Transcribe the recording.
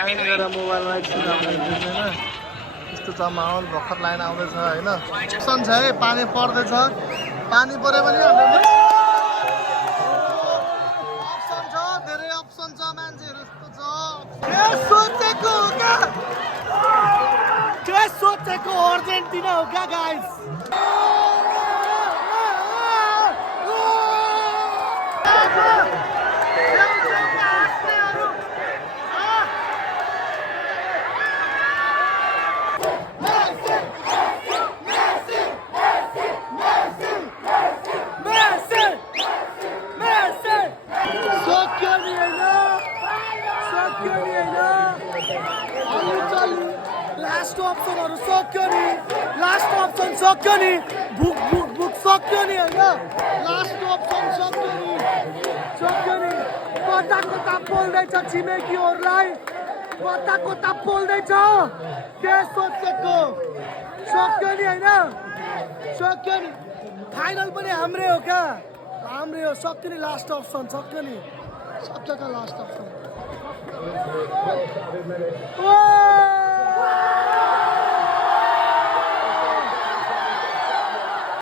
line गरेर मोबाइलमा एकछिन होइन यस्तो छ माहौल भर्खर लाइन आउँदैछ होइन अप्सन छ है पानी पर्दैछ पानी पऱ्यो भने अप्सन छ धेरै अप्सन छ मान्छेहरू यस्तो छ सोचेको अर्जेन्टिना हो क्या गाइस लास्ट अप्सनहरु सक्यो नि लास्ट अप्सन सक्यो नि बुक सक्यो नि हैन लास्ट अप्सन सक्यो नि कता बोल्दैछ छिमेकीहरुलाई कता बोल्दैछ के सोचेको सक्यो नि हैन सक्यो नि फाइनल पनि हाम्रै हो क्या हाम्रै हो सक्यो नि लास्ट अप्सन सक्यो नि लास्ट अप्सन